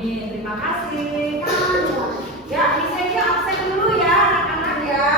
Terima kasih. Ya, Miss Egi absen dulu ya anak-anak ya.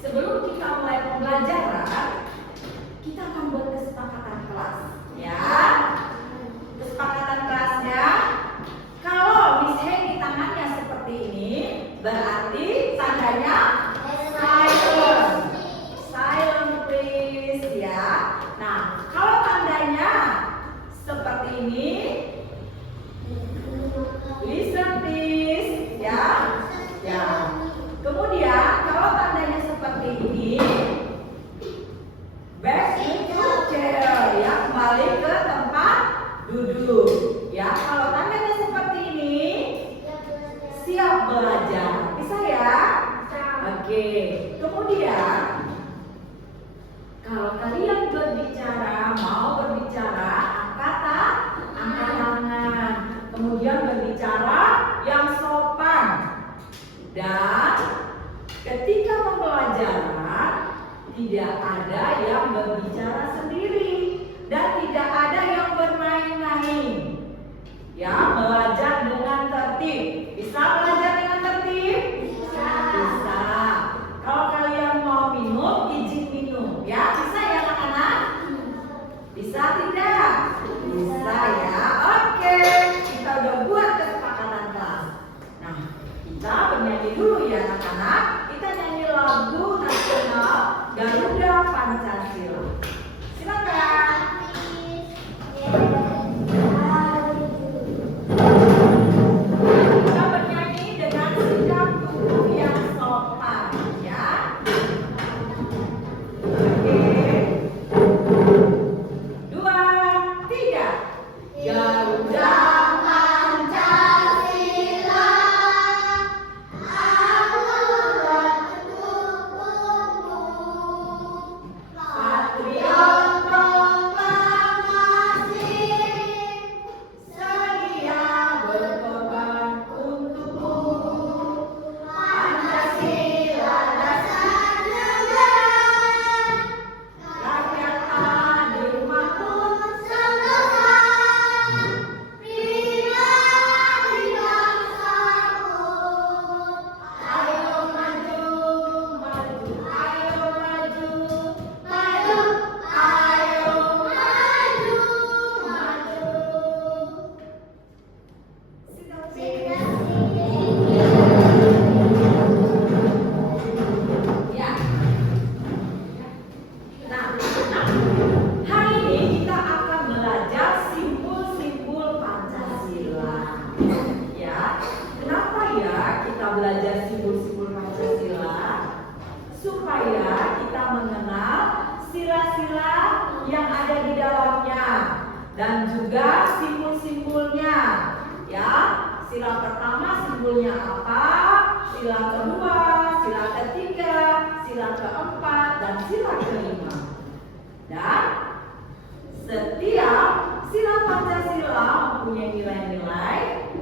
Sebelum kita mulai pembelajaran, kita akan buat kesepakatan kelas, ya. Kesepakatan kelasnya, kalau Miss Hegi tangannya seperti ini, berarti tandanya silent. Silent please, ya. Nah, kalau tandanya seperti ini, listen please, ya. Ya. Kemudian kalau tandanya seperti ini, back into chair, ya, kembali ke tempat duduk. Ya, kalau tandanya seperti ini, siap belajar. Bisa ya? Oke. Kemudian kalau kalian berbicara, mau berbicara, angkat tangan. Kemudian berbicara yang sopan. Dan ketika pembelajaran tidak ada yang berbicara sendiri dan tidak ada yang bermain-main. Ya, belajar dengan tertib. Bisa belajar dengan tertib? Bisa. Bisa. Kalau kalian mau minum, izin minum. Ya, bisa ya anak-anak? Bisa tidak? Bisa ya. Oke, kita udah buat kesepakatan kelas. Nah, kita bernyanyi dulu ya anak-anak. Kita nyanyi lagu nasional Garuda Pancasila. Silakan. Kita bernyanyi dengan sikap tubuh yang sopan, ya. Oke. 2, 3. Garuda Pancasila. dalamnya dan juga simbol-simbolnya. Ya, sila pertama simbolnya apa? Sila kedua, sila ketiga, sila keempat, dan sila kelima. Dan setiap sila Pancasila mempunyai nilai-nilai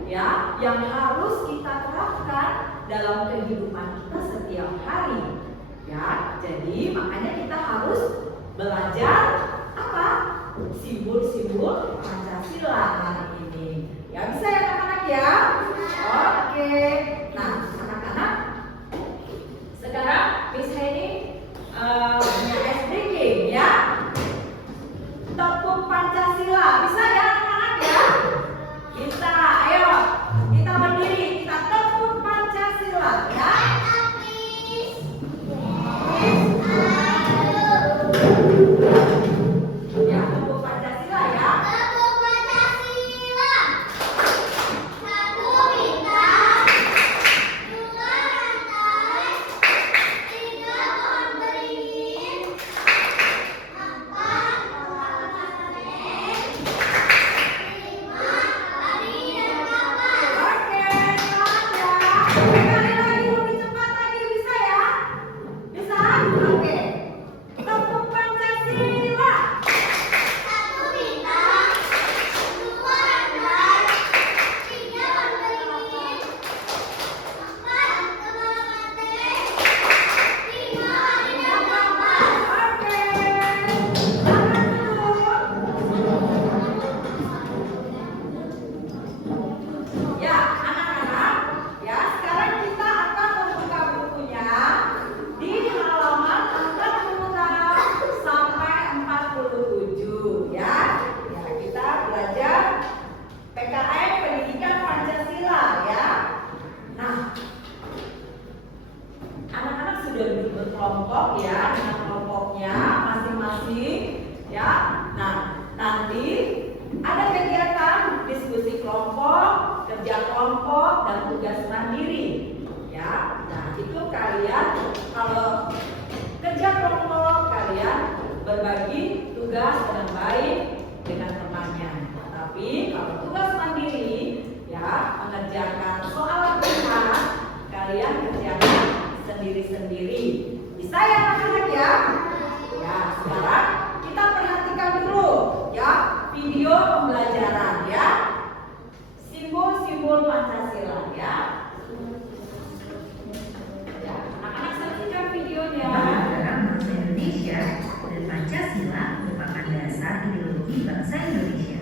ya yang harus kita terapkan dalam kehidupan kita setiap hari. Ya, jadi makanya kita harus belajar apa? Simbol-simbol Pancasila hari ini. Ya bisa ya anak-anak ya? Oke. Nah, anak-anak, sekarang Miss Heni punya SD game ya. Tepuk Pancasila. Bisa ya anak-anak ya? Bisa. Ayo, kita berdiri, kita tepuk Pancasila ya. Ya, tepuk Pancasila ya. Tepuk Pancasila. Satu bintang, dua rantai, tiga pohon beringin, empat pohon karet, lima hari dan kapal. Oke, selamat ya. Sekali lagi, lebih cepat lagi, bisa ya? Bisa? Oke. Tepuk Pancasila. Satu bintang, dua rantai, tiga pohon beringin, empat kepala banteng, lima hari dan kapal. Oke. Selamat dulu. Ya, anak-anak, ya sekarang kita akan membuka bukunya di halaman 46 sampai 47 ya. Ya, kita belajar PKN Pendidikan Pancasila ya. Nah, anak-anak sudah duduk berkelompok ya dengan kelompoknya masing-masing ya. Nah, nanti ada kegiatan diskusi kelompok, kerja kelompok, dan tugas mandiri ya. Nah, itu kalian kalau kerja kelompok kalian berbagi tugas dengan baik dengan temannya. Tapi kalau tugas mandiri ya mengerjakan soal latihan kalian kerjakan sendiri-sendiri. Bisa ya anak-anak ya? Ya, sekarang kita perhatikan dulu ya video pembelajaran ya. Simbol-simbol Pancasila ya. Ya, anak-anak saksikan videonya. Negara bangsa Indonesia dan Pancasila merupakan dasar ideologi bangsa Indonesia.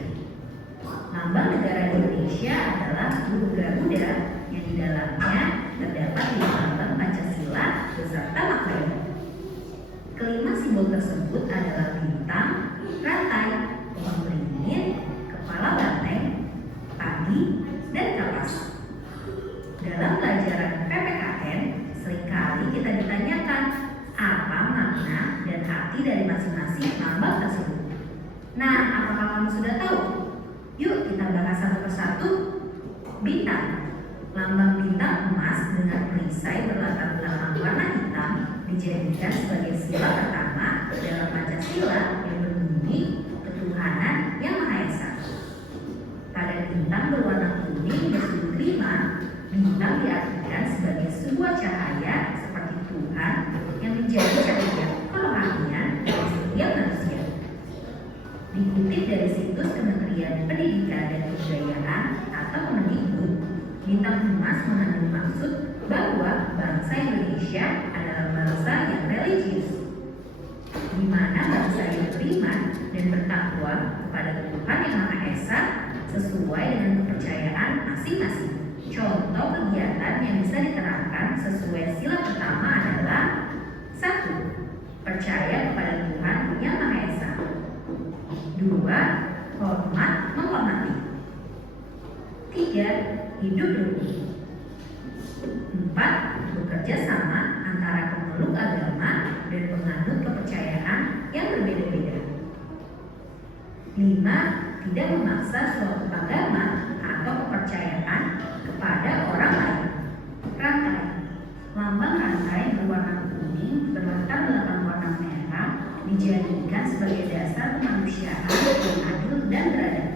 Lambang negara Indonesia adalah burung Garuda yang di dalamnya terdapat lambang Pancasila beserta maknanya. Kelima simbol tersebut adalah bintang, rantai, pohon beringin, kepala banteng, padi, dan kapas. Dalam pelajaran PPKN, seringkali kita ditanyakan apa makna dan arti dari masing-masing lambang tersebut. Nah, apakah kamu sudah tahu? Yuk kita bahas satu persatu. Bintang. Lambang bintang emas dengan perisai berlatar belakang warna hitam dijadikan sebagai sila pertama dalam Pancasila yang berbunyi ketuhanan yang Maha Esa. Pada bintang berwarna kuning bersudut 5, bintang diartikan sebagai sebuah cahaya seperti Tuhan yang menjadi cahaya kerohanian dari setiap manusia. Dikutip dari situs Kementerian Pendidikan dan Kebudayaan atau Kemendikbud, bintang emas mengandung maksud bahwa bangsa Indonesia adalah bangsa yang religius, di mana bangsa yang beriman dan bertakwa kepada Tuhan yang Maha Esa sesuai dengan kepercayaan masing-masing. Contoh kegiatan yang bisa diterapkan sesuai sila pertama adalah 1. Percaya kepada Tuhan yang Maha Esa. 2. Hormat menghormati. 3. Hidup rukun. 4. Bekerja sama antara pemeluk agama dan penganut kepercayaan yang berbeda-beda. 5. Tidak memaksa suatu agama atau kepercayaan kepada orang lain. Rantai. Lambang rantai berwarna kuning berlatar belakang warna merah dijadikan sebagai dasar kemanusiaan yang adil dan beradab.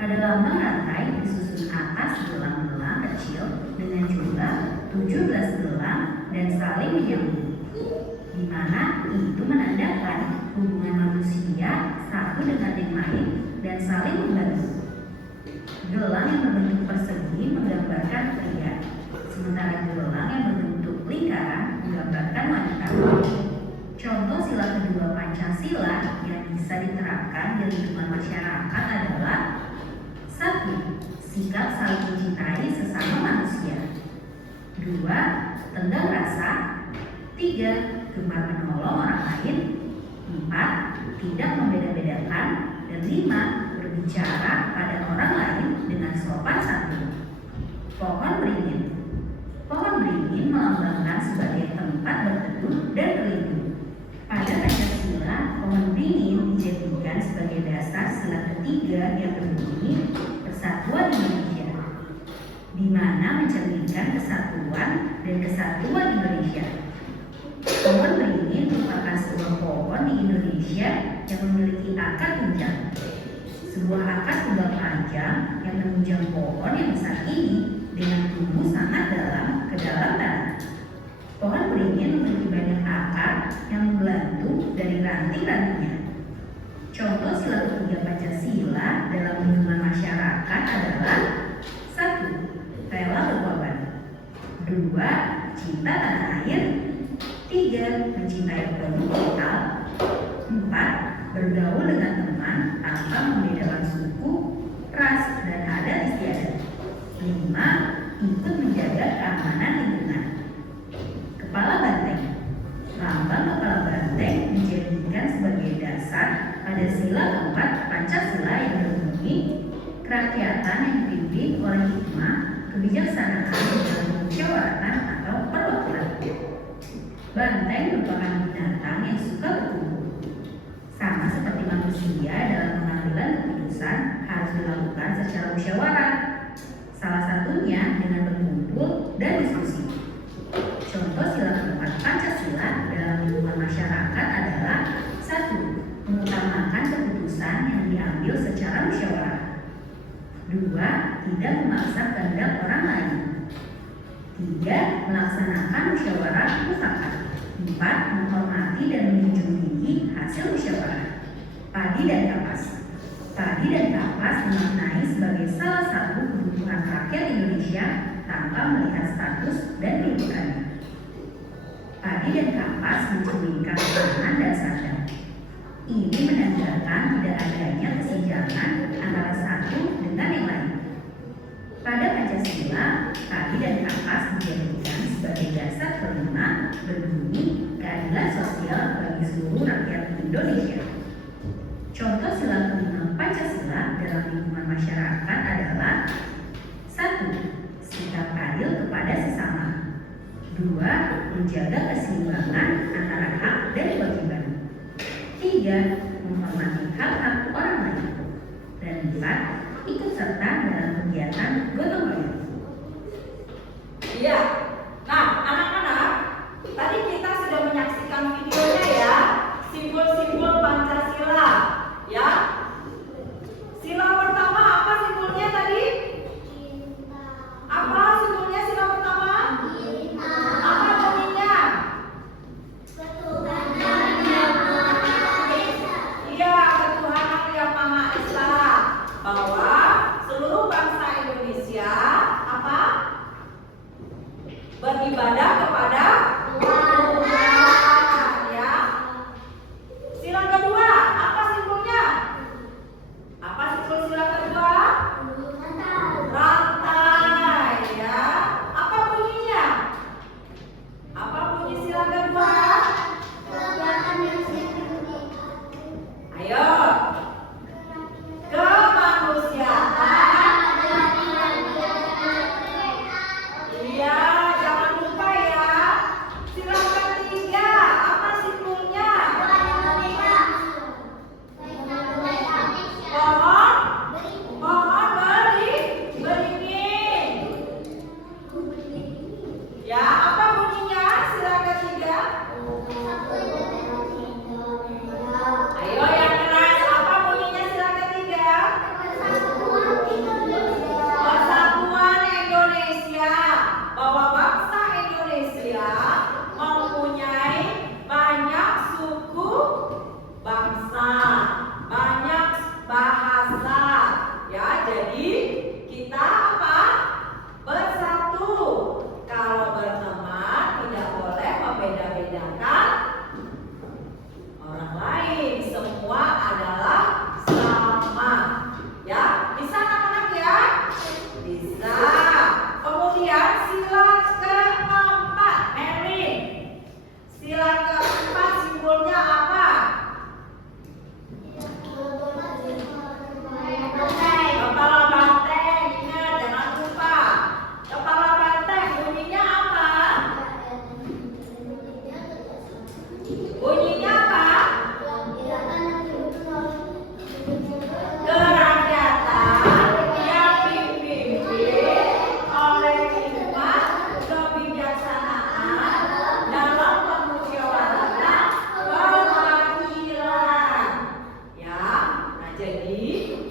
Pada lambang rantai disusun atas gelang-gelang kecil dengan jumlah 17 gelang dan saling menyambung, di mana itu menandakan hubungan manusia satu dengan yang lain dan saling membantu. Gelang yang berbentuk persegi menggambarkan pria, sementara gelang yang berbentuk lingkaran menggambarkan wanita. Contoh sila kedua Pancasila yang bisa diterapkan di lingkungan masyarakat adalah: 1. Sikap saling mencintai sesama manusia. 2. Tenggang rasa. 3. Gemar menolong orang lain. 4. Tidak membeda-bedakan. Dan 5. Berbicara pada orang lain dengan sopan santun. Pohon beringin. Pohon beringin melambangkan sebagai tempat berteduh dan berlindung. Pada Pancasila, pohon beringin dijadikan sebagai dasar sila ketiga yang berbunyi Persatuan Indonesia, di mana mencerminkan kesatuan dan kesatuan Indonesia. Pohon beringin merupakan sebuah pohon di Indonesia yang memiliki akar tunjang. Sebuah akar tunggal panjang yang menunjang pohon yang besar ini dengan tumbuh sangat dalam ke dalam tanah. Pohon beringin memiliki banyak akar yang membantu dari ranting-rantingnya. Contoh sila ketiga Pancasila dalam lingkungan masyarakat adalah: 1. Rela berkorban. 2. Cinta tanah air. 3. Mencintai produk lokal. 4. Bergaul dengan teman tanpa membedakan suku, ras, dan adat istiadat. 5. Ikut menjaga keamanan lingkungan. Kepala banteng. Lambang kepala banteng dijadikan sebagai dasar pada sila keempat Pancasila yang berbunyi kerakyatan yang dipimpin oleh hikmah, kebijaksanaan, dan musyawaratan atau perwakilan. Banteng merupakan binatang yang suka berkumpul. Sama seperti manusia, dalam pengambilan keputusan harus dilakukan secara musyawarah. Salah satunya dengan berkumpul dan diskusi. Contoh sila keempat Pancasila dalam lingkungan masyarakat adalah: 1. Mengutamakan keputusan yang diambil secara musyawarah. 2. Tidak memaksa kehendak orang lain. 3. Melaksanakan musyawarah mufakat. 4. Menghormati dan menjunjung tinggi hasil musyawarah. Padi dan kapas. Padi dan kapas dimaknai sebagai salah satu kebutuhan rakyat Indonesia tanpa melihat status dan kedudukannya. Padi dan kapas mencerminkan pangan dan sadar. Ini menandakan tidak adanya kesenjangan antara satu dengan yang lain. Pada Pancasila, padi dan kapas dijadikan sebagai dasar kelima berbunyi keadilan sosial bagi seluruh rakyat Indonesia. Contoh sila kelima Pancasila dalam lingkungan masyarakat adalah: 1. Sikap adil kepada sesama. 2. Menjaga keseimbangan antara hak dan kewajiban. 3. Menghormati hak-hak orang lain. Dan 4. Ikut serta dalam kegiatan gotong royong. Iya. Nah, anak-anak, tadi kita sudah menyaksikan videonya ya, simbol-simbol Pancasila, ya. Sila pertama apa simbolnya tadi? Apa simbolnya sila pertama? Apa bunyinya? Iya, ketuhanan yang Maha Esa. Bahwa seluruh bangsa Indonesia apa?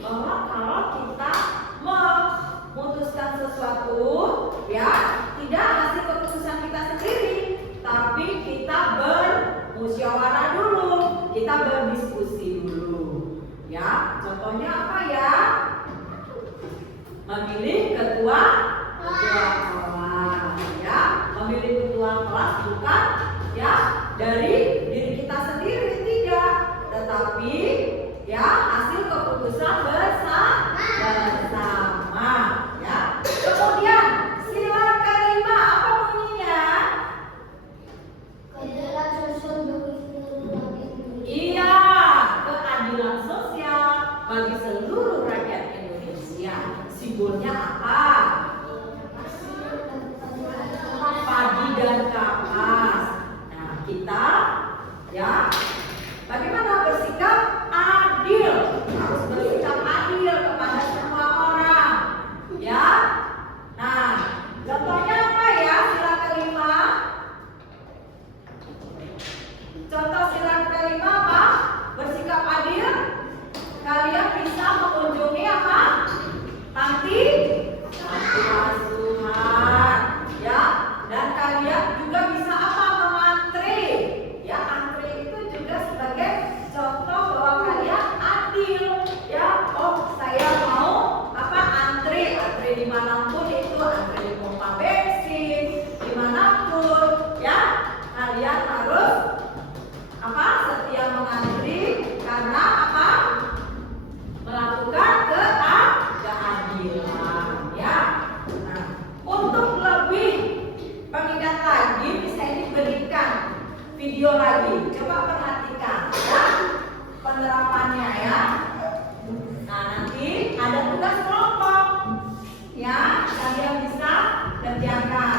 bahwa kalau kita memutuskan sesuatu, ya tidak hasil keputusan kita sendiri, tapi kita bermusyawarah dulu, kita berdiskusi dulu. Ya, contohnya apa ya? Memilih ketua kelas, ya, memilih ketua kelas bukan ya dari diri kita sendiri, tidak, tetapi ya hasil keputusan bersama, ya. Kemudian sila kelima apa bunyinya? Keadilan sosial bagi seluruh rakyat Indonesia. Iya, keadilan sosial bagi seluruh rakyat Indonesia. Simbolnya apa? Padi dan kapas. Nah, kita ya bagaimana bersikap adil? Harus bersikap adil kepada semua orang, ya. Nah, contohnya apa ya sila kelima? Contoh sila kelima apa? Bersikap adil. Kalian bisa mengunjungi apa? Panti asuhan, ya. Dan kalian juga bisa apa? Mengantri. Ya, antri itu juga sebagai contoh bahwa kalian adil, ya. Oh, saya mau apa? Antri dimanapun itu, antri di pompa bensin, dimanapun, ya. Kalian harus apa? Setia mengantri karena apa? Melakukan keadilan, ya. Nah, untuk lebih pengingat lagi bisa diberikan video lagi. Coba perhatikan ya penerapannya ya. Nah, nanti ada tugas kelompok ya, kalian bisa kerjakan.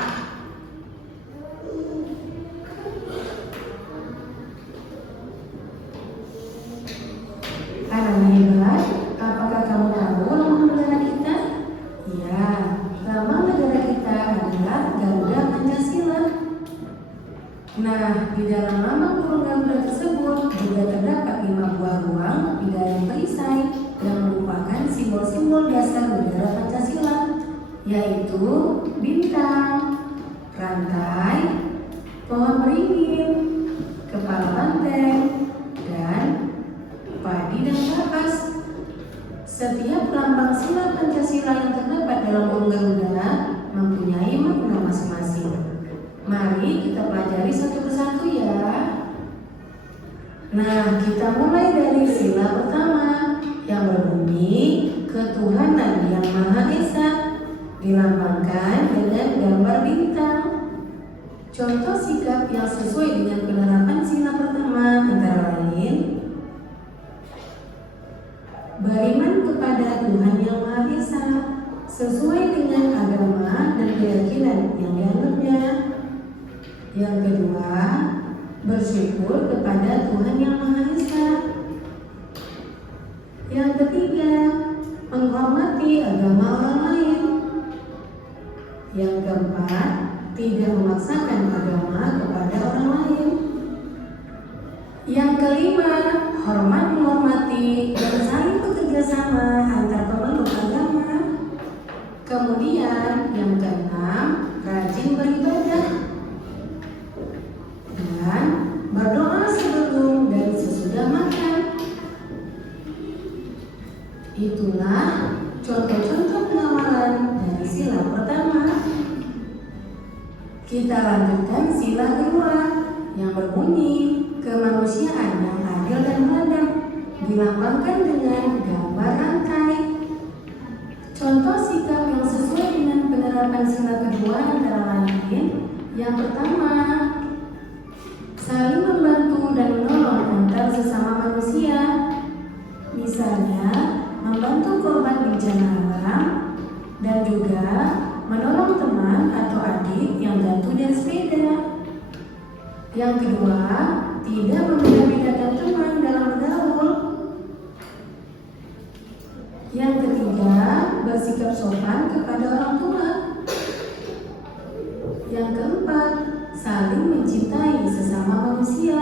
Anak hebat, apakah kamu tahu lambang negara kita? Ya, lambang negara kita adalah Garuda Pancasila. Nah, di dalam lambang burung Garuda tersebut juga terdapat 5 buah ruang pidana perisai yang merupakan simbol-simbol dasar negara Pancasila, yaitu bintang, rantai, pohon beringin, kepala banteng, dan padi dan kapas. Setiap lambang sila Pancasila yang terdapat dalam burung Garuda mempunyai makna masing-masing. Mari kita pelajari satu persatu ya. Nah, kita mulai dari sila pertama yang berbunyi ketuhanan yang Maha Esa, dilambangkan dengan gambar bintang. Contoh sikap yang sesuai dengan penerapan sila pertama antara lain beriman kepada Tuhan Yang Maha Esa sesuai dengan agama dan keyakinan yang dianutnya. Yang kedua, bersyukur kepada Tuhan Yang Maha Esa. Yang ketiga, menghormati agama orang lain. Yang keempat, tidak memaksakan agama kepada orang lain. Yang kelima, hormat menghormati dan saling bekerja sama antar pemeluk agama. Kemudian yang keenam, rajin beribadah dan berdoa sebelum dan sesudah makan. Itulah contoh-contoh pengawalan dari sila pertama. Kita lanjutkan sila kedua yang berbunyi kemanusiaan yang adil dan beradab, dilambangkan dengan gambar rantai. Contoh sikap yang sesuai dengan penerapan sila kedua antara lain yang pertama, saling membantu dan menolong antar sesama manusia. Misalnya, membantu korban bencana alam dan juga menolong teman atau adik yang jatuh dari sepeda. Yang kedua, tidak membeda-bedakan teman dalam bergaul. Yang ketiga, bersikap sopan kepada orang tua. Yang keempat, saling mencintai sesama manusia.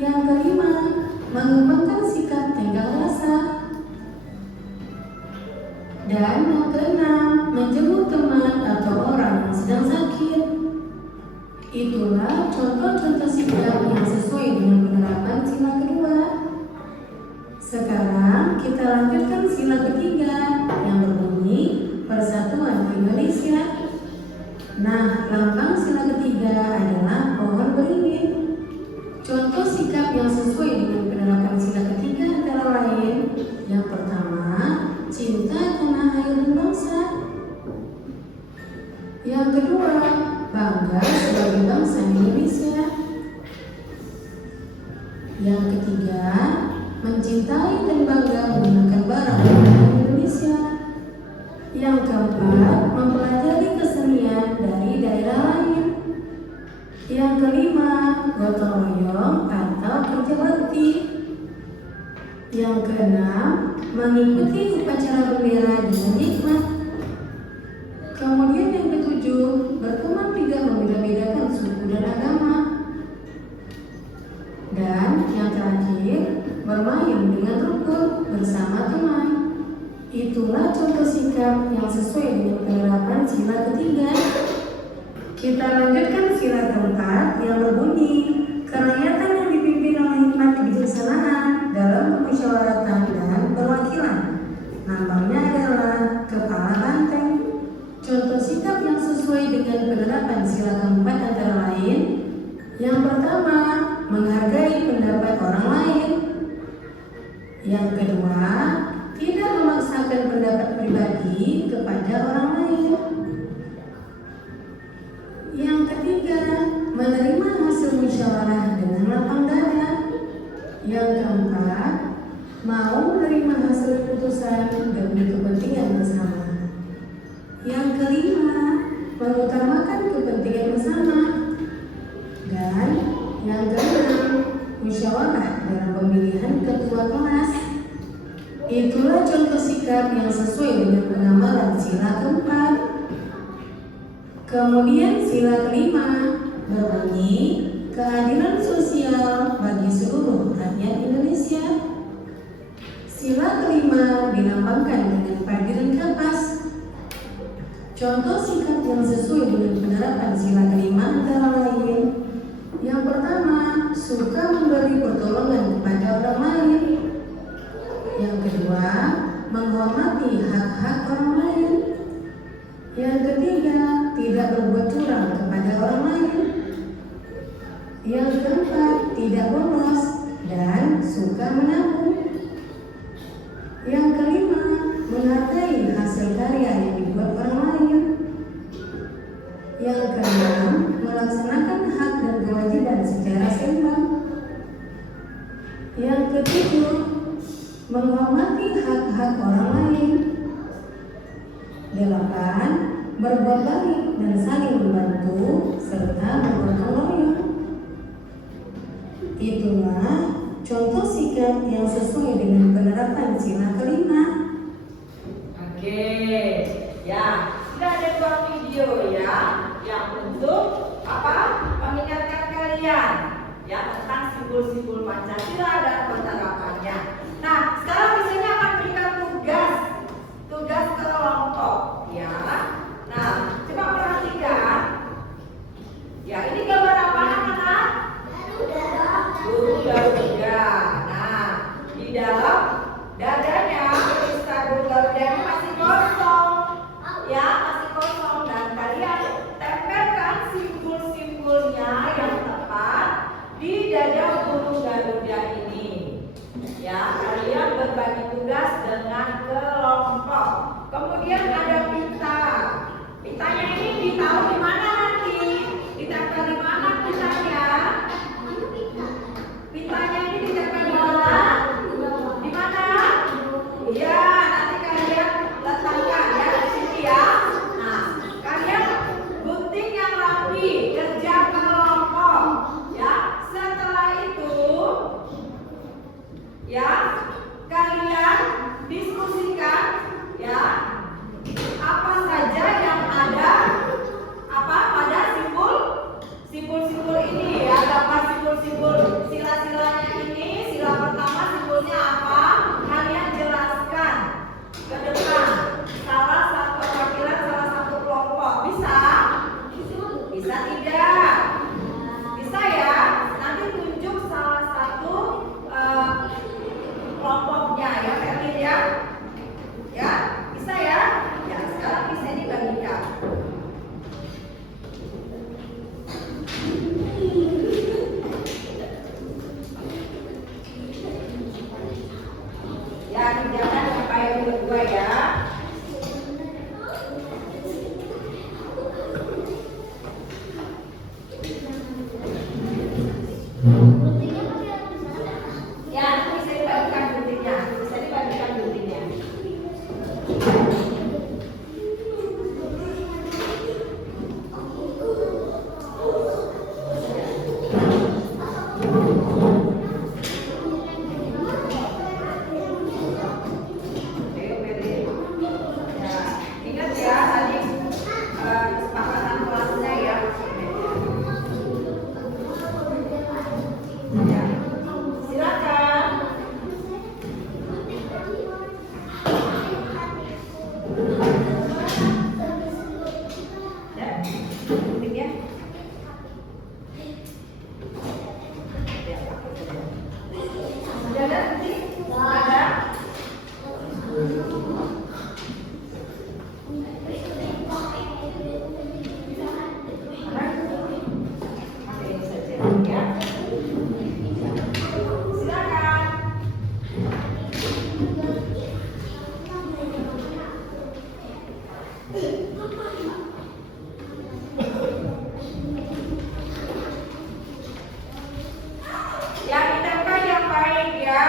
Yang kelima, mengembangkan sikap tenggang Dan yang keenam, menjenguk teman atau orang yang sedang sakit. Itulah contoh-contoh sikap yang sesuai dengan penerapan sila kedua. Sekarang kita lanjutkan sila ketiga yang berbunyi Persatuan Indonesia. Nah, lambang sila ketiga adalah pohon beringin. Contoh sikap yang sesuai dengan penerapan sila ketiga antara lain: yang pertama, cinta tanah air dan bangsa. Yang kedua, bangga sebagai bangsa Indonesia. Yang ketiga, mencintai dan bangga menggunakan barang buatan Indonesia. Yang keempat, mempelajari kesenian dari daerah lain. Yang kelima, gotong royong atau kerja bakti. Yang keenam, mengikuti upacara bendera dengan hikmat. Kemudian yang ketujuh, berteman tidak membeda-bedakan suku dan agama. Dan yang terakhir, bermain dengan rukun bersama teman. Itulah contoh sikap yang sesuai dengan penerapan sila ketiga. Kita lanjutkan sila keempat yang berbunyi kerakyatan yang dipimpin oleh hikmat kebijaksanaan dalam permusyawaratan dan perwakilan. Lambangnya adalah kepala banteng. Contoh sikap yang sesuai dengan penerapan sila keempat antara lain: yang pertama, menghargai pendapat orang lain. Yang kedua, tidak memaksakan pendapat pribadi kepada orang lain. Yang ketiga, menerima hasil musyawarah dengan lapang dada. Yang keempat, mau menerima hasil keputusan demi kepentingan bersama. Yang kelima, mengutamakan kepentingan bersama. Dan yang keenam, musyawarah dalam pemilihan ketua kelas. Itulah contoh sikap yang sesuai dengan penamalan sila keempat. Kemudian sila kelima berbunyi keadilan sosial bagi seluruh rakyat Indonesia. Sila kelima dilambangkan dengan padi dan kapas. Contoh sikap yang sesuai dengan penerapan sila kelima antara lain: yang pertama, suka memberi pertolongan kepada orang lain. Yang kedua, menghormati hak-hak orang lain. Yang ketiga, tidak berbuat curang kepada orang lain. Yang keempat, tidak boros dan suka menabung. Yang kelima, menghargai hasil karya yang dibuat orang lain. Yang keenam, melaksanakan hak dan kewajiban secara seimbang. Yang ketujuh, menghormati hak-hak orang lain. 8. Berbuat baik dan saling membantu serta bergotong royong. Itulah contoh sikap yang sesuai dengan penerapan sila kelima. Oke, ya, sudah ada 2 video ya, yang untuk apa? Mengingatkan kalian ya tentang simbol-simbol Pancasila dan penerapannya. Nah, sekarang misalnya akan berikan tugas kelompok ya. Nah, coba perhatikan. Ya, ini gambar apa anak-anak? Burung Garuda. Nah, di dalam dadanya tulisan burung Garuda masih kosong. Ya, masih kosong, dan kalian tempelkan simbol-simbolnya yang tepat di dada burung Garuda ini. Ya, kalian berbagi tugas dengan kelompok. Kemudian ada pita. Pitanya ini ditaruh di mana nanti? Ditempel di mana pitanya? Pitanya ini ditempel di mana? Di mana? Iya, nanti kalian letakkan ya di sini ya. Nah, kalian gunting yang rapi, kerja kelompok. Ya, setelah itu ya, kalian diskusikan ya apa saja yang ada pada simbol-simbol ini ya. Gambar simbol-simbol sila-silanya ini. Sila pertama simbolnya apa? Kalian jelaskan ke depan. kelompoknya ya, Ferlin ya. Ya, bisa ya? Ya, sekarang bisa dibagikan. Ya, kerjakan apa yang berdua ya. Ya, bisa dibagikan guntingnya. Bisa dibagikan guntingnya. Oke, Ferlin. Ya, ingat ya tadi kesepakatan kelasnya ya. Ya, silakan. Ya, guntingnya. Ya, sudah ada gunting? Ada? Pakai ini saja ya. Silakan. Yang ditempel yang baik ya.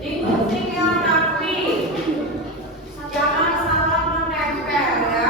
Digunting yang rapi. Jangan salah menempel ya.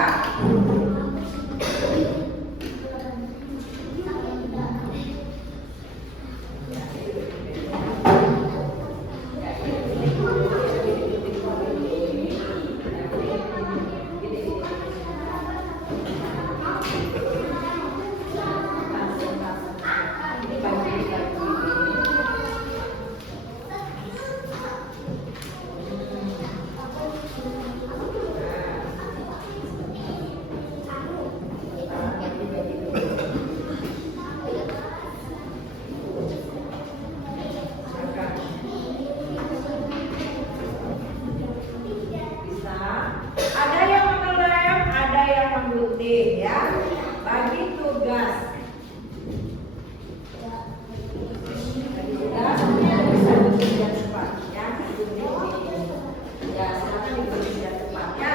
Bisa. Ada yang mengelem, ada yang menggunting ya. Bagi tugas. Bagi tugas, ya bisa gunting biar cepat ya. Gunting ini. Ya, silakan digunting biar cepat ya.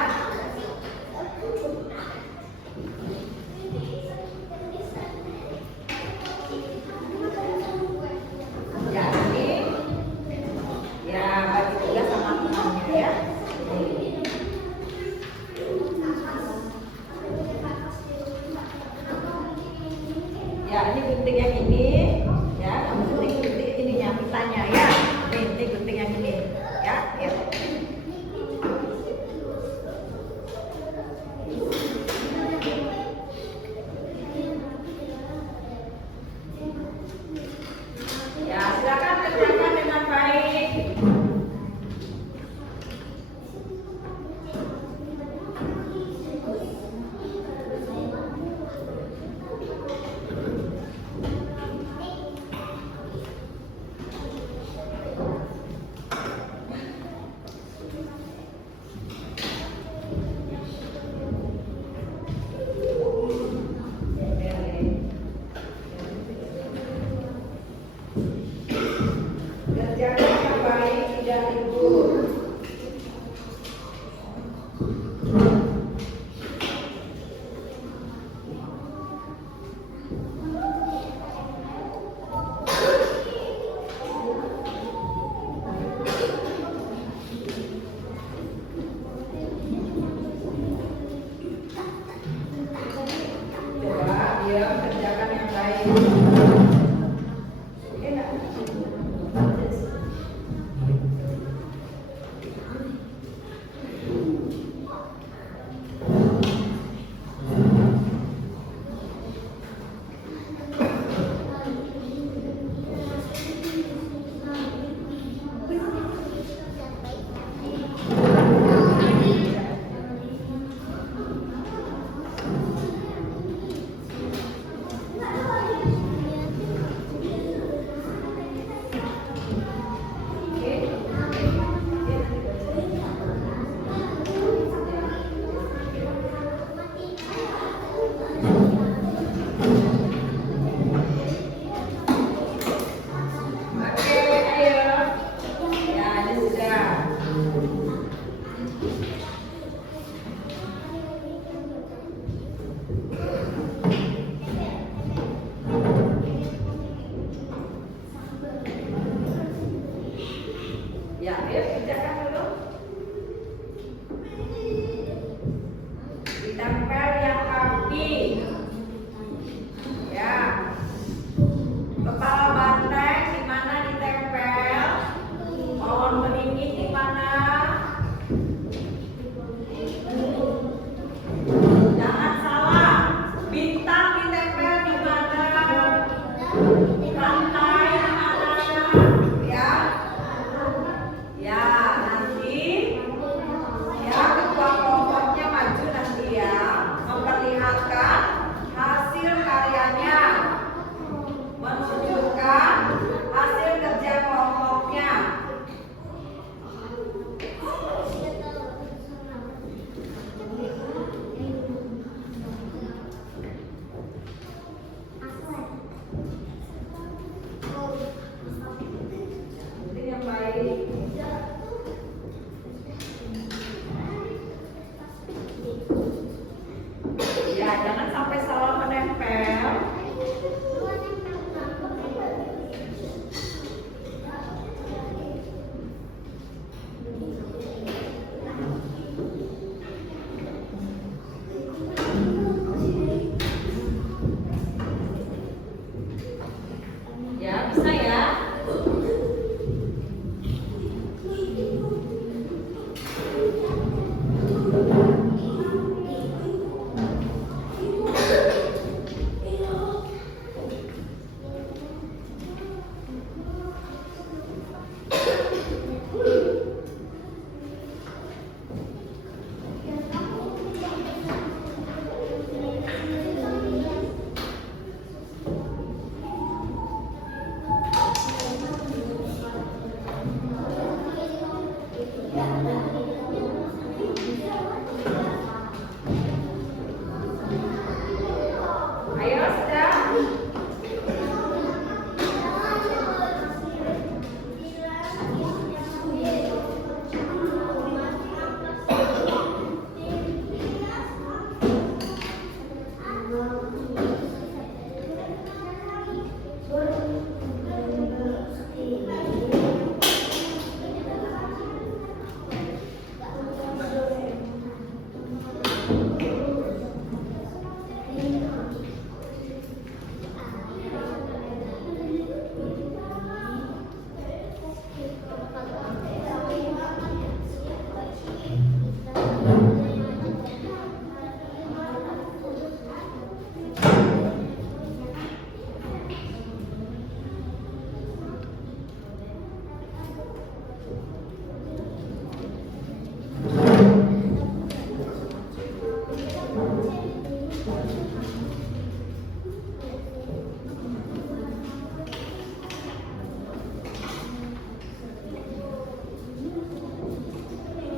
Ya, ini. Ya, bagi tugas sama temannya ya. Ya, ini gunting yang ini, ya, kamu gunting ininya, pitanya ya. Ini gunting yang ini, ya, ya. Ya, silakan kerjakan dengan baik. Kerjakan yang baik, tidak libur. Coba dia kerjakan yang baik. Oke, enggak? Ya, ayo kerjakan dulu. Ditempel yang rapi. Ya. Kepala banteng di mana ditempel? Pohon beringin di mana? Jangan salah. Bintang ditempel di mana? Rantai di mana? Ya. Ya, nanti ya ketua kelompoknya maju nanti ya, memperlihatkan hasil karyanya, menunjukkan hasil kerja kelompoknya. Ini yang baik. Ya, jangan sampai salah menempel. Ya, bisa ya. Ayo, sudah.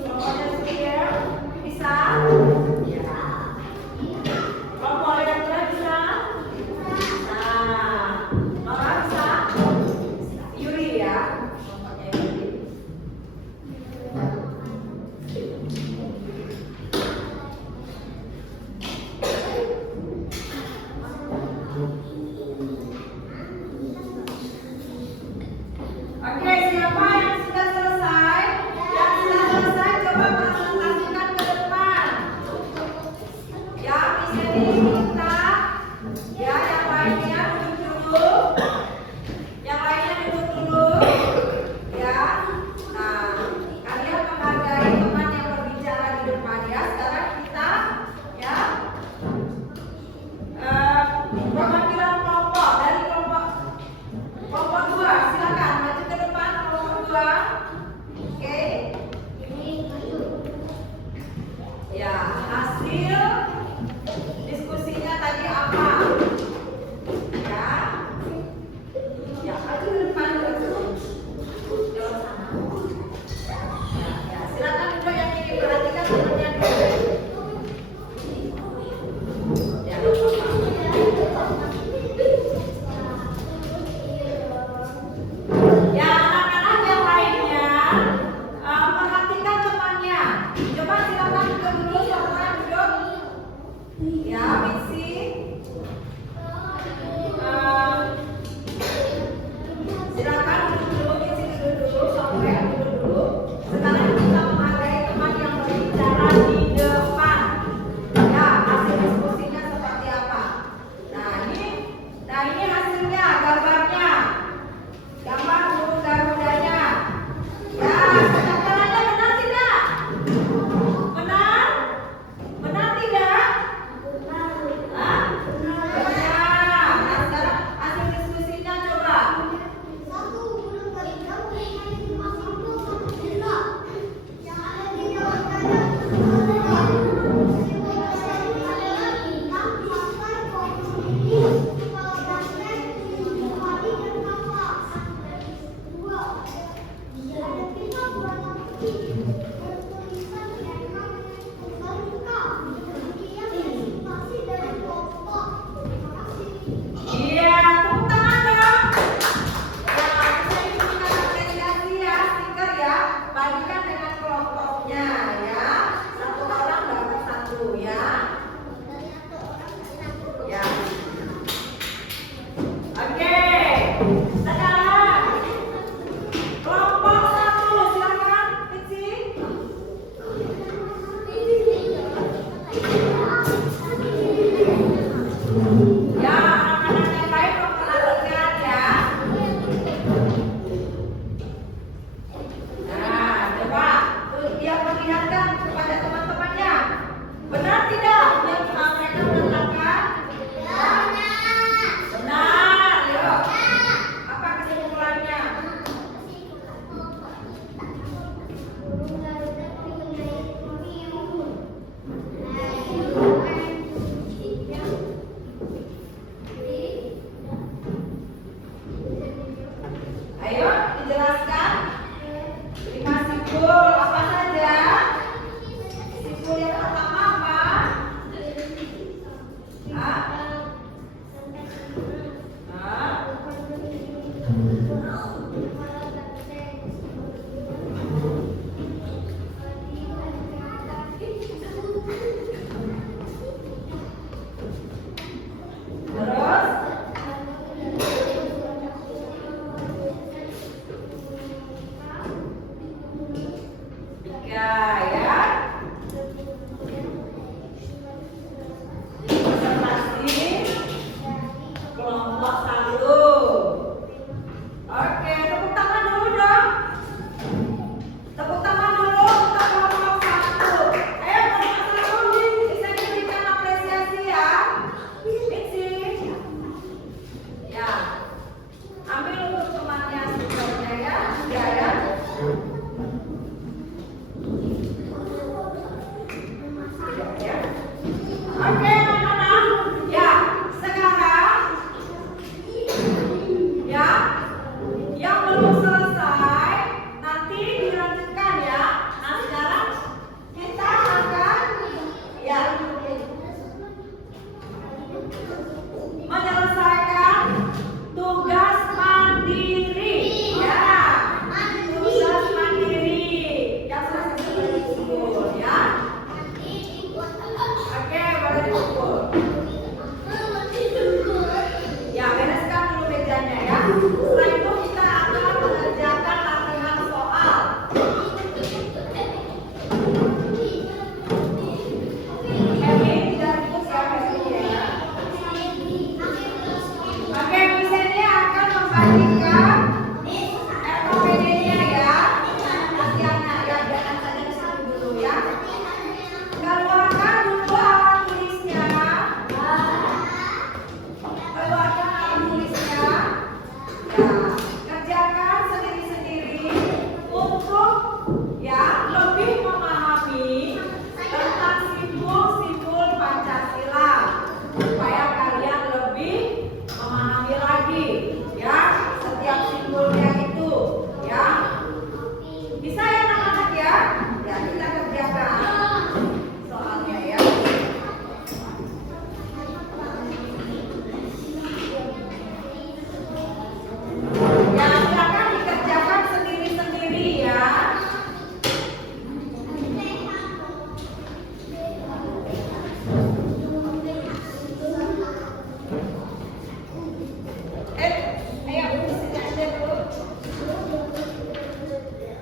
Kelompoknya Sofia, bisa? Ya. Kelompok Alexandra bisa? Nah, Nora bisa? Yuri ya, kelompoknya Yuri. Oke, siapa yang sudah selesai? Yang sudah selesai coba presentasikan ke depan. Ya, bisa diminta. Ya, yang lainnya duduk dulu. Yang lainnya duduk dulu. Ya. Nah, kalian menghargai teman yang berbicara di depan ya. Sekarang kita ya perwakilan kelompok dari kelompok 2, silakan maju ke depan kelompok 2. Oke. Ya, hasil diskusinya tadi apa? Ya. Ya, maju ke depan dulu. Ya, silakan juga yang ingin perhatikan temannya dulu. Ya, ya, anak-anak yang lainnya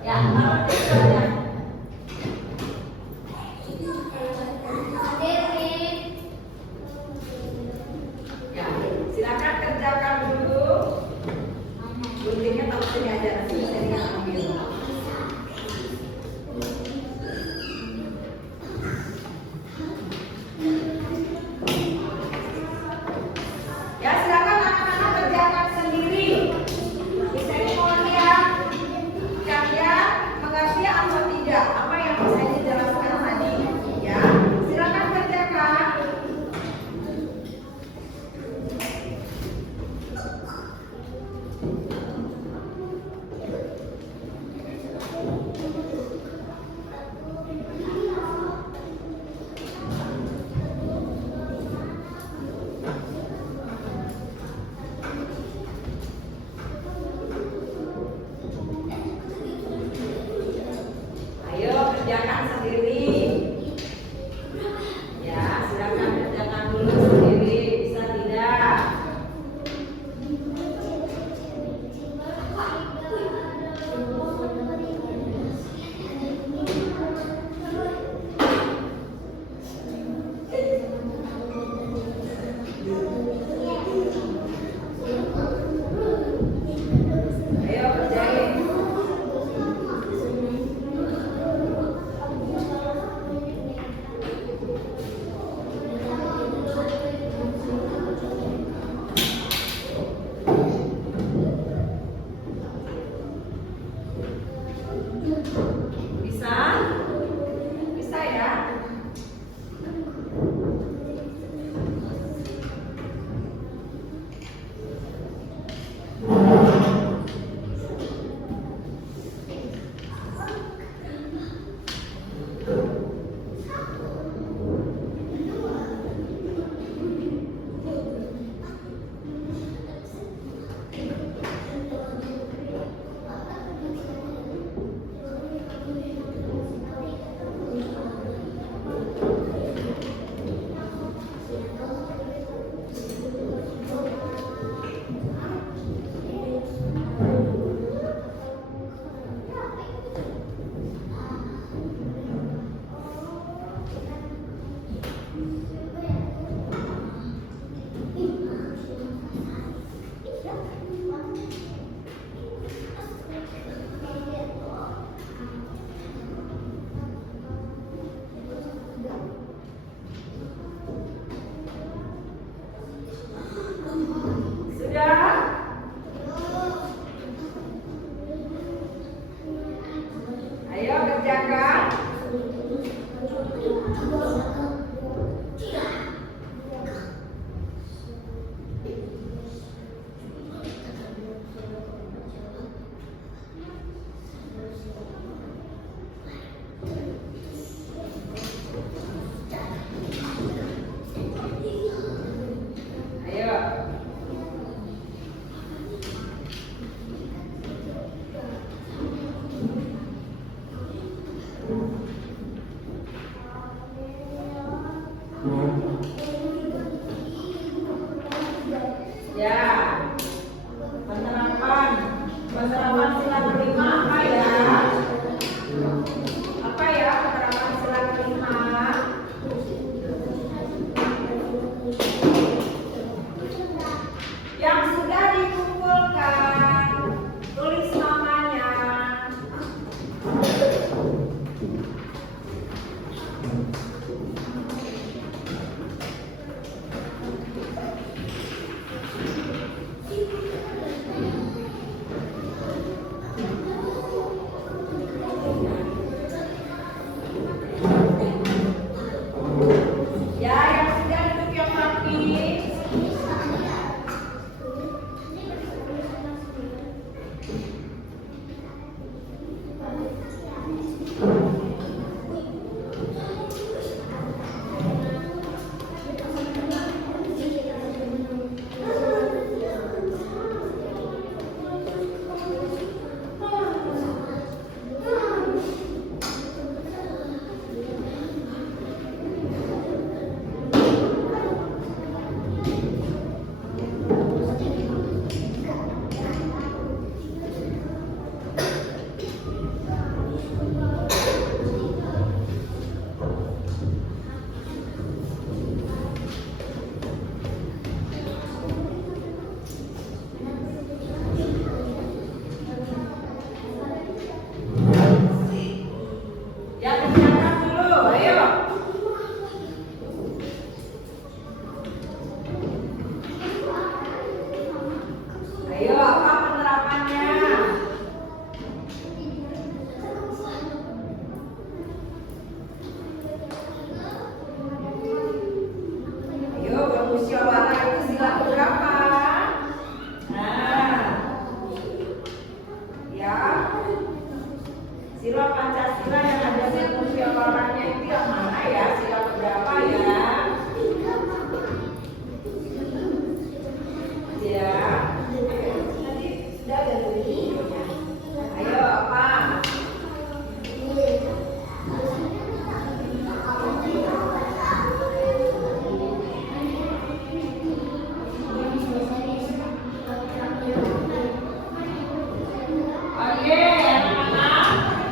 Ya, taruh di sebelah. Ya, silakan kerjakan dulu. Guntingnya taruh sini aja, nanti saya yang ambil. Ya, silakan anak-anak kerjakan sendiri. Di seremoni ya, kalian mengerti atau tidak apa yang saya jelaskan tadi? Ya, silakan kerjakan. Ayo kerjakan sendiri. Ya, silakan kerjakan dulu sendiri. Bisa tidak? Ayo kerjain. Bisa? Bisa ya? Sila Pancasila yang ada pengucapannya itu yang mana ya? Sila berapa ya? Ya. Tadi sudah ada videonya. Ayo apa? Oke, anak-anak.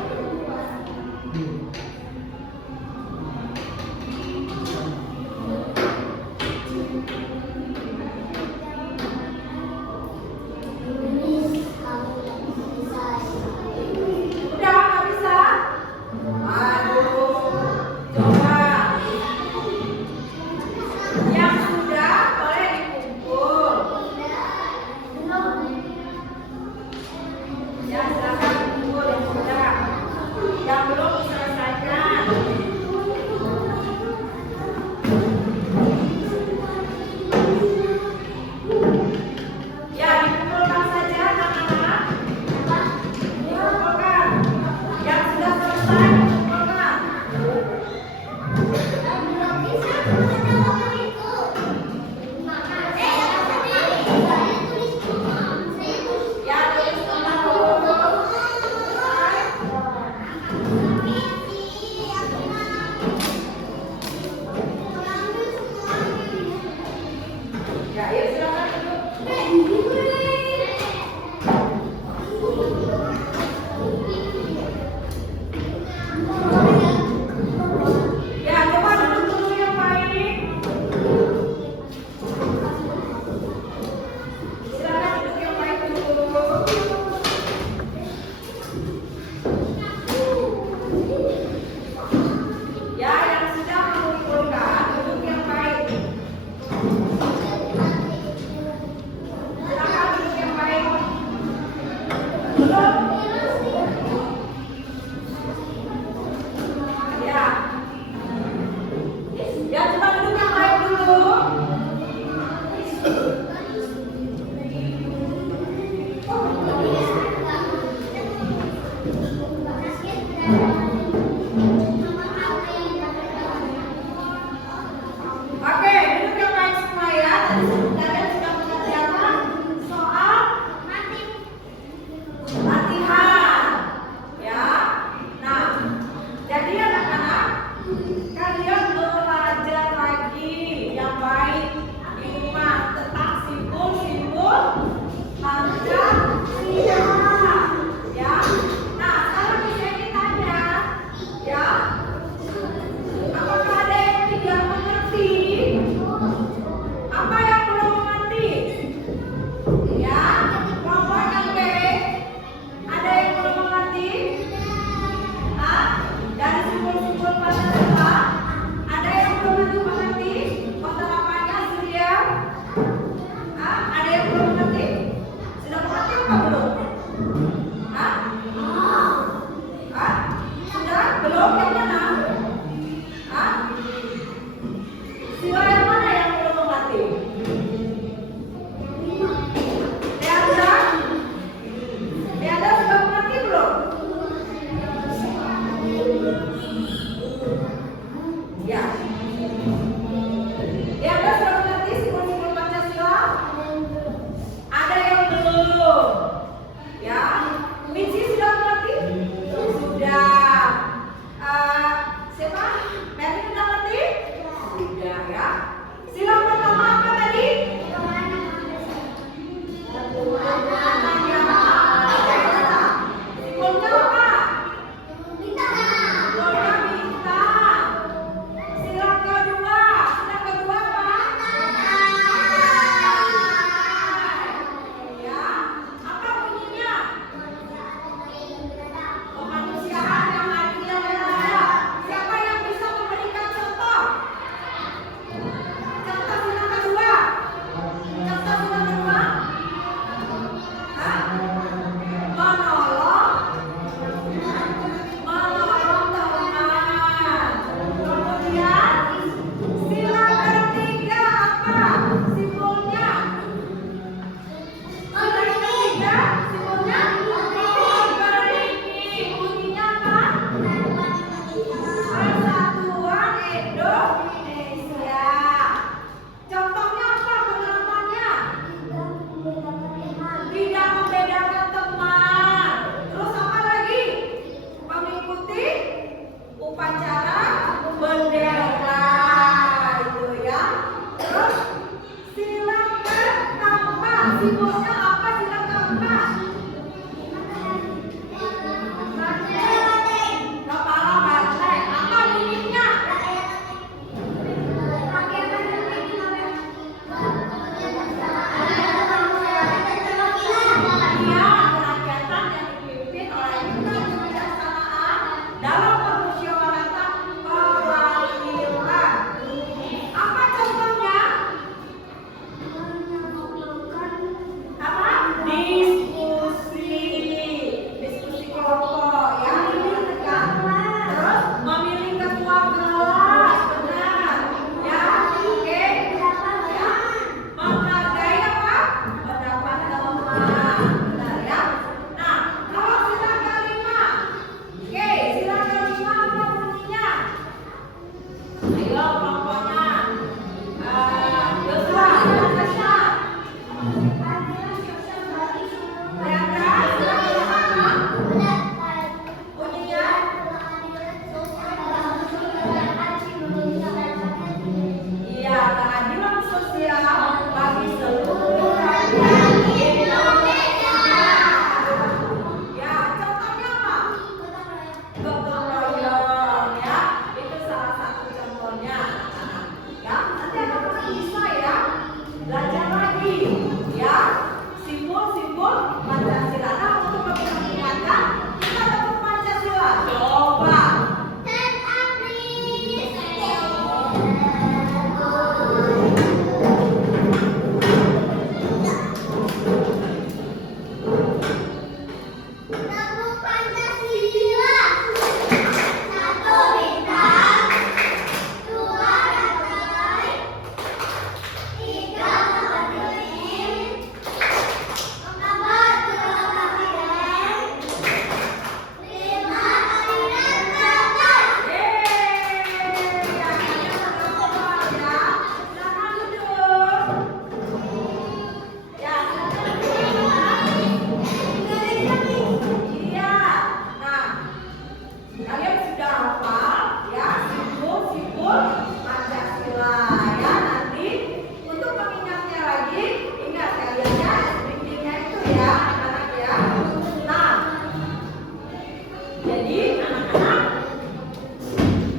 Jadi anak-anak,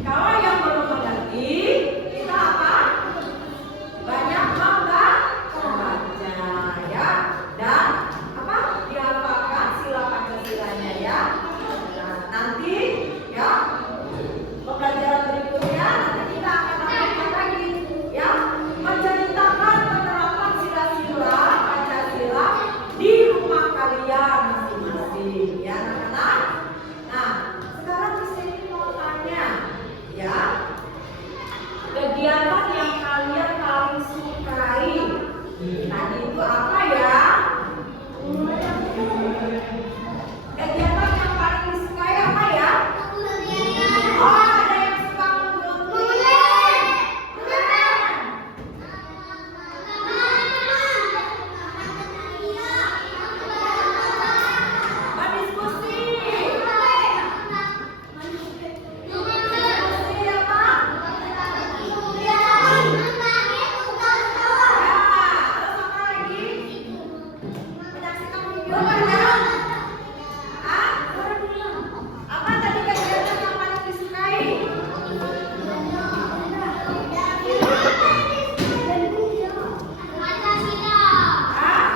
kalau yang belum mengerti, kita apa? Banyak membaca ya, dan apa? Dihafalkan sila Pancasilanya ya. Nah, nanti ya pembelajaran berikutnya nanti kita akan lakukan lagi ya, menceritakan penerapan sila-sila Pancasila di rumah kalian masing-masing ya anak-anak. Nah, sekarang di sini mau tanya ya, kegiatan yang kalian paling sukai tadi itu apa ya? Kegiatan yang paling disukai apa ya? Oh, ada yang suka membuat berdiskusi. Diskusi apa? Ya, terus apa lagi? Menyaksikan video ya? Ah? Apa tadi kegiatan yang paling disukai? Ah?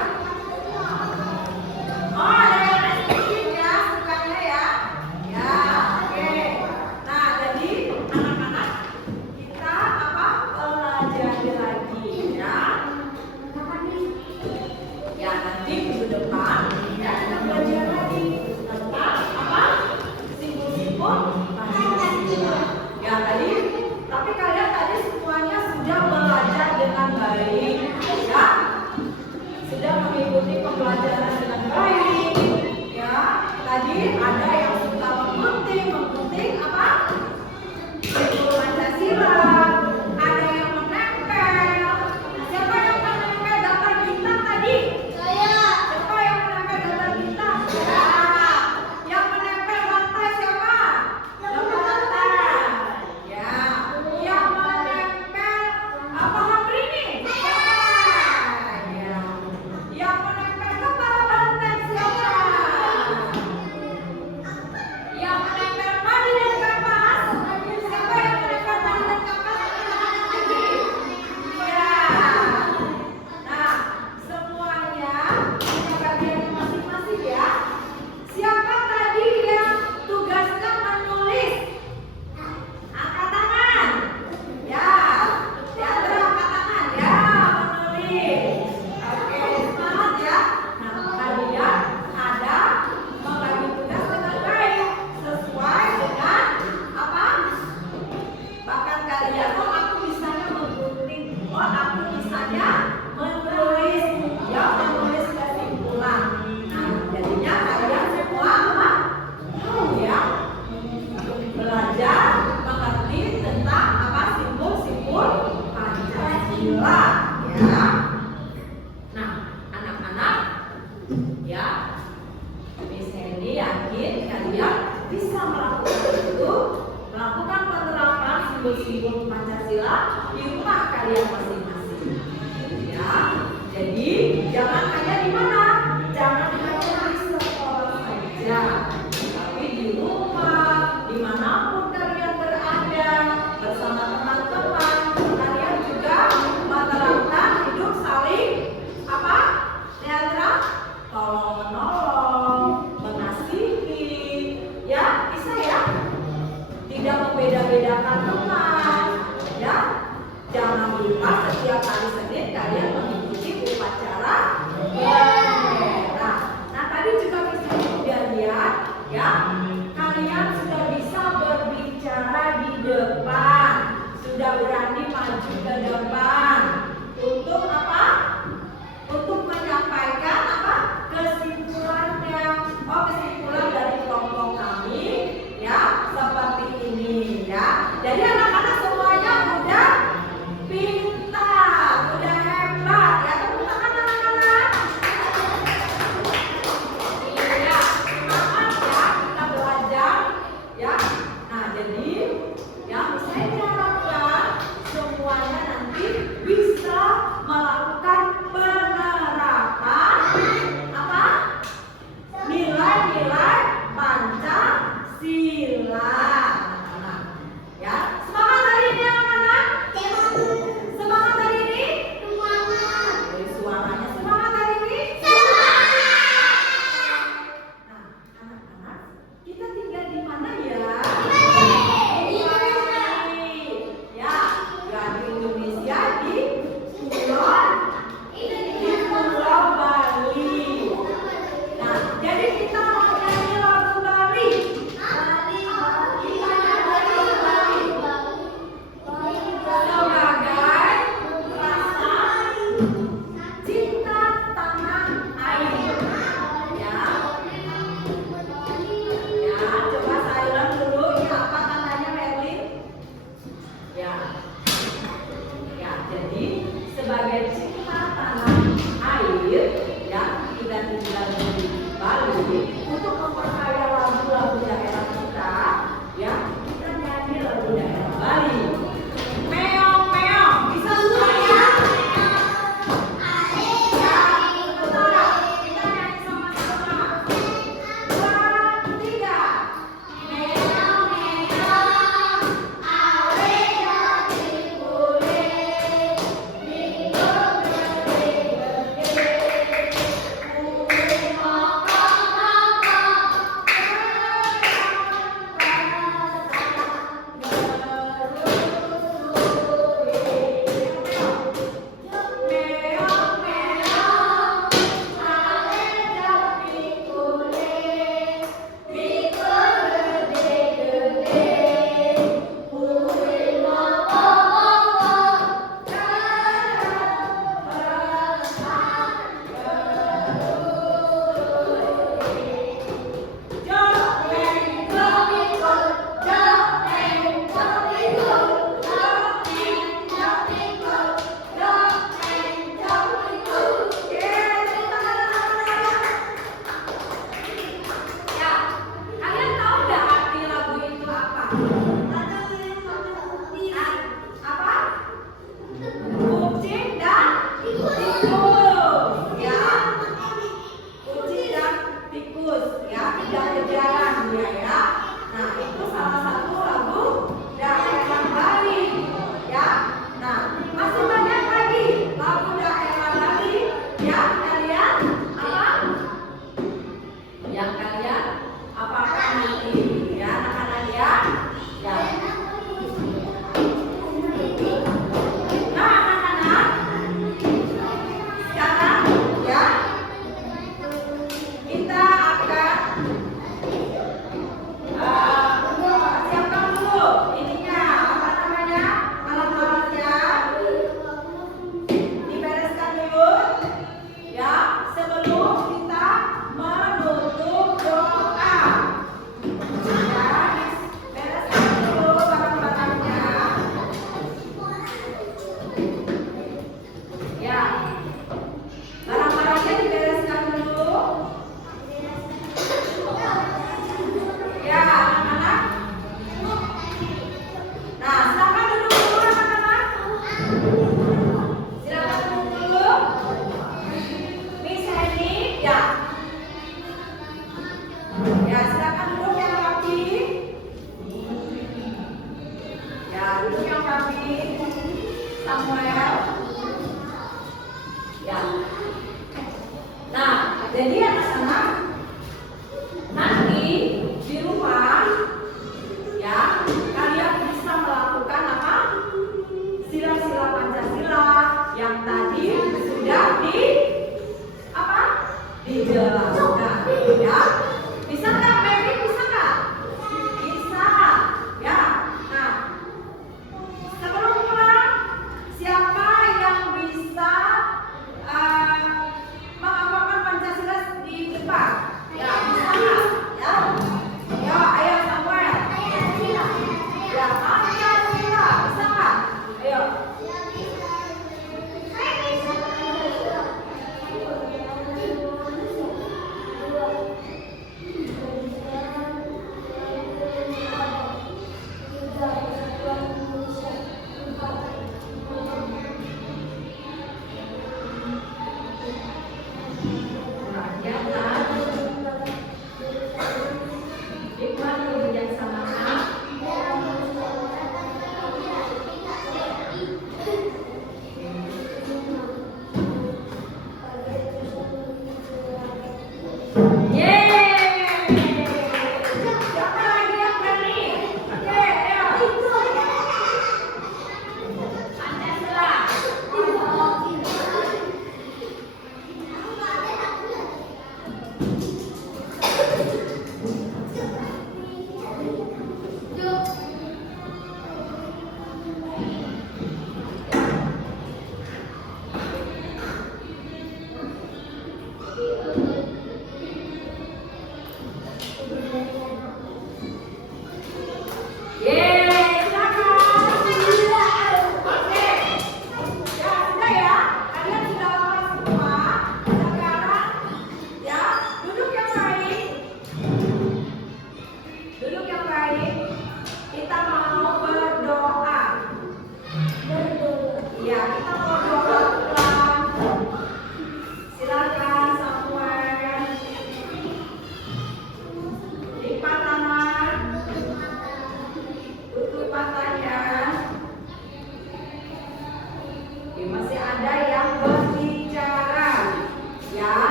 Oh, ada yang reseptif ya, sukanya ya. Ya, oke. Nah, jadi anak-anak kita apa? Pelajari lagi ya. Ya, nanti minggu depan ya kita belajar lagi tentang apa? Simbol-simbol Pancasila. Ya tadi, tapi kalian tadi semuanya sudah belajar dengan baik ya. Sudah mengikuti pembelajaran dengan baik ya. Tadi ada yang suka menggunting apa? Simbol Pancasila. Ada yang menempel. Siapa yang menempel gambar bintang tadi? Siapa yang menempel gambar bintang? Ya. Yang menempel lantai siapa? Gambar lantai. Ya. Yang menempel apa hapri ini? Siapa? Ya. Yang menempel kepala banteng siapa? Yang menempel madi dan kapas? Siapa yang menempel madi dan kapas? Ya. Nah, semuanya punya bagian masing-masing ya. Siapa tadi yang tugasnya menulis? Angkat tangan. Ya, Diandra angkat tangan ya, menulis. Oke, semangat ya. Nah, kalian ada membagi tugas dengan baik sesuai dengan apa? Bakat kalian. Oh, aku bisanya menggunting. Oh, aku bisanya menulis. Ya, menulis kesimpulan. Nah, jadinya kalian semua apa? Tahu ya? Belajar mengerti tentang apa? Simbol-simbol Pancasila. Ya. Nah, anak-anak, ya, Miss Hendy yakin kalian bisa melakukan itu, melakukan penerapan simbol-simbol Pancasila di rumah kalian masing-masing. Ya, jadi jangan hanya di mana, jangan hanya di sekolah saja, tapi di rumah, dimanapun kalian berada bersama teman-teman, kalian juga menerapkan hidup saling apa? Netra, tolong menolong, mengasihi, ya bisa ya, tidak membeda-bedakan teman, ya. Jangan lupa setiap hari Senin kalian mengikuti upacara bendera. Nah, tadi juga bisa sudah lihat ya, kalian sudah bisa berbicara di depan, sudah berani maju ke depan untuk apa? Untuk menyampaikan apa? Kesimpulannya. Oh, kesimpulan dari kelompok kami ya seperti ini ya. Jadi anak-anak semuanya udah pintar, udah hebat ya. Tepuk tangan anak-anak. Iya, semangat ya kita belajar ya. Nah, jadi yang saya harapkan semuanya nanti sila. Anak-anak. Ya, semangat hari ini anak-anak. Semangat hari ini. Dari suaranya semangat hari ini. Nah, anak-anak, kita tinggal di mana ya? Di Bali. Ya, di Indonesia di Pulau Bali. Nah, jadi kita mau nyanyi lagu Bali. Sebagai rasa cinta tanah air. Ya, coba saya ulang dulu. Ini apa tandanya, Merlin? Ya, jadi sebagai cinta tanah air, ya kita tinggal di Bali untuk memperkaya lagu-lagu daerah kita, ya kita nyanyi lagu daerah Bali. Meong meong, bisa semuanya? Ya, betul. Kita nyanyi sama-sama. 2, 3. Meong meong, awe jadi boleh. Kalian tahu nggak arti lagu itu apa? Apa? Kucing dan tikus. Ya, kucing dan tikus. Ya, kejar-kejaran dia ya. Nah, itu salah satu lagu daerah Bali. Ya, nah masih banyak lagi lagu daerah Bali. Ya, kalian apa? Yang kalian apakah nanti ya anak-anak ya? Ya. Nah anak-anak, sekarang ya kita akan siapkan dulu ininya apa namanya alat-alatnya, dibereskan dulu ya sebelum kita menutup doa. Ya, bereskan dulu barang-barangnya. Ya, barang-barangnya dibereskan dulu. Ya, anak-anak. Nah, silakan duduk dulu anak-anak. Silakan duduk dulu. Miss Henny, ya. Ya, silakan duduk yang rapi. Ya, duduk yang rapi. Samuel. Ya. Nah, jadi anak-anak nanti di rumah ya kalian bisa melakukan apa? Sila-sila Pancasila yang tadi sudah dijelaskan ya. Bisa nggak, Mary? Bisa nggak? Bisa. Ya. Nah, sebelum pulang, siapa yang bisa mengamalkan Pancasila di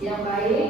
Yang baik.